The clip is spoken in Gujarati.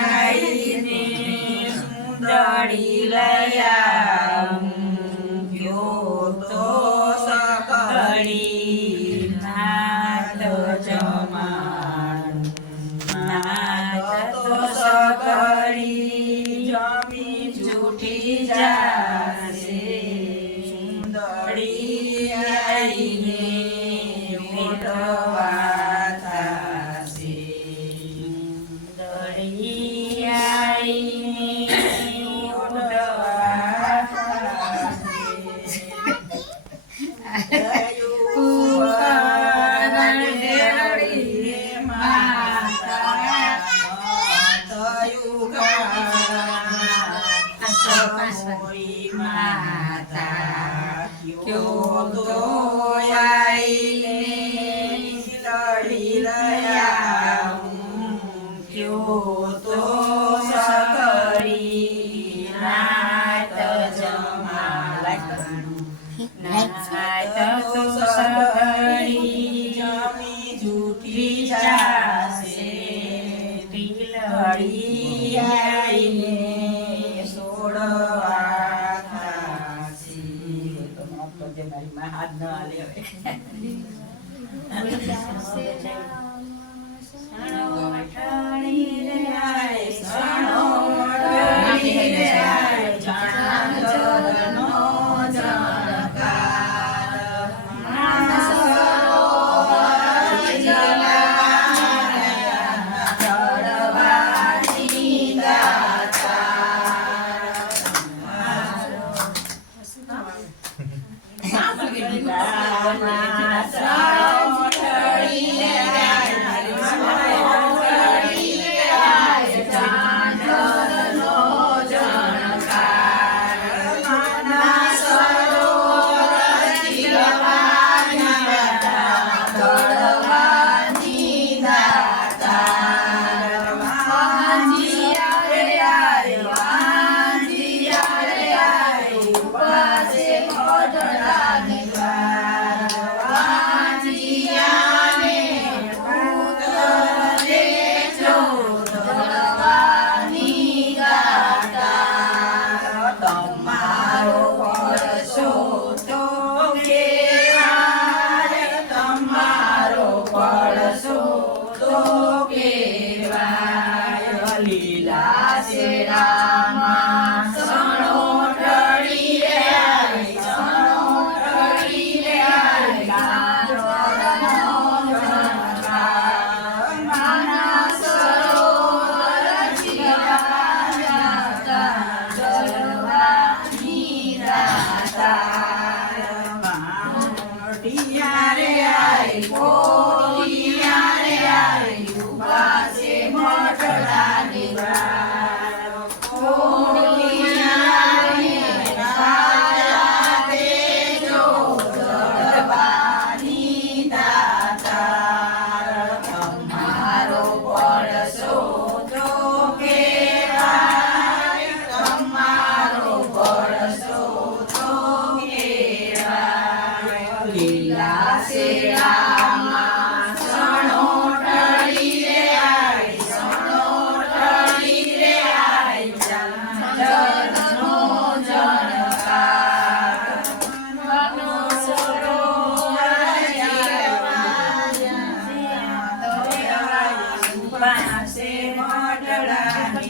આઈને સુંદરી લયા ગયો તો સકળી નાથ જમાડ નાથ તો સકળી જમી જૂઠી જાશે સુંદરી આઈને મોટવા થાશે સુંદરી આઈને મોટવા થાશે માતા ક્યો તો આઈને લડી લયા ક્યો તો સકળી નાત નાત તો સકળી જમી જૂઠી જાશે લડી આઈને મારી માં હાથ ન આલે હવે લીલા શેરામાં સણો ઢળી રે સણો ઢળી રે માના સરોવર જીવાના જલવાની રાતા માટીયા રે આઈ કોળિયા રે આઈ ઉભા છે મઢડાની લીલા શેરામાં સણો ઢળી રે આઈ સણો ઢળી રે આઈ જનનો જનકાર મનો સરોવર પાસે મઢડાની